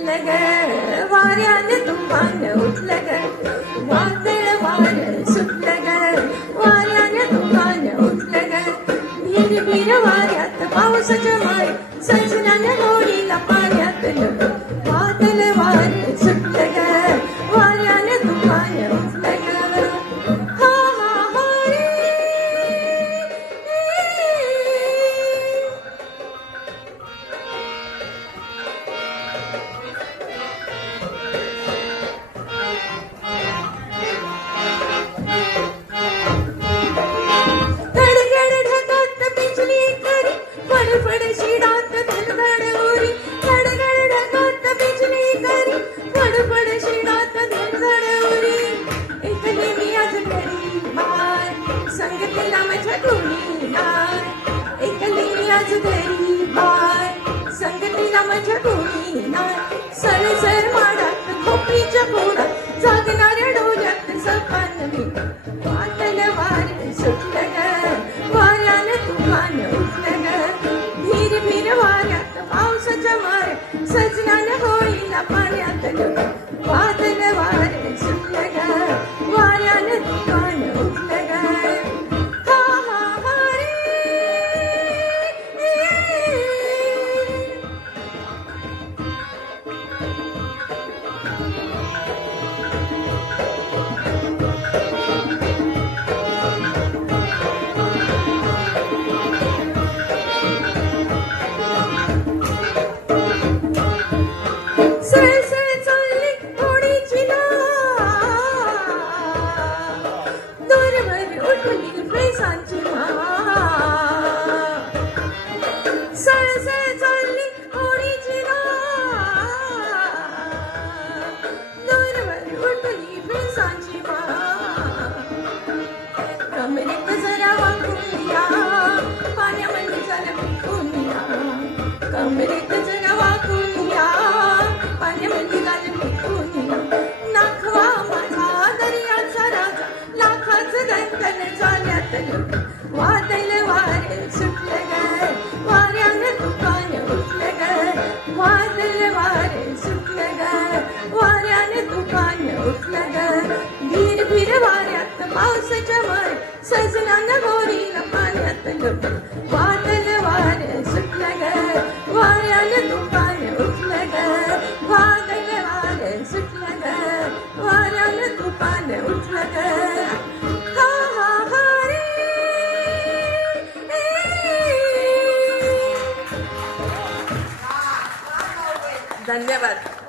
सुटलं ग वाऱ्यानं तुफान उठलं ग वादळ वारं सुटलं ग वाऱ्यानं तुफान उठलं ग भीर भीर वाऱ्यात पावसाच्या माय सजनानं होडीला पाण्यात वादळ वारं सुटलं ग वाऱ्यानं तुफान उठलं ग हा हा हा फडफड शिडात धडधड उरी गडगड ढगात बिजली करी फडफड शिडात धडधड उरी ऐकले मी आज घरी बाय संगतीला माझ्या कोणी नाय ऐकले मी आज घरी बाय संगतीला माझ्या कोणी नाय सरसर माडात खोपरीच्या पोडात जागणाऱ्या डोळ्यात सपान मी वाटल वार सुटलं ग वाऱ्यानं तुफान उठलं ग भीर भीर वाऱ्यात पावसाच्या मार सजनानं होईना पाण्यात वादळ वार सुटलं ग वाऱ्यानं तुफान उठलं ग हा हा हा सरसर चालली होडीची दूरवर उठली पैसांची सरसर चालली होडीची दूरवर उठली पैसांची कमरेत जरा वाकून या पाण्यामध्ये जरा फेकून या कमरेत जरा वाकून या पाण्यामध्ये गाल फेकून नाखवा माझा दर्याचा राजा लाखाचं गंगन झाल्यात वादळ वारे सुटलं ग वाऱ्यानं तुफान उठलं ग वादळ वारे सुटलं ग वाऱ्यानं तुफान उठलं ग भीर भीर वाऱ्यात पावसाच्या मार सजनानं गोरीला पाण्यात वादळ वारे सुटलं ग वाऱ्यानं तुफान उठलं ग वादळ वारे सुटलं ग वाऱ्यानं तुफान उठलं ग हा हा हा रे धन्यवाद.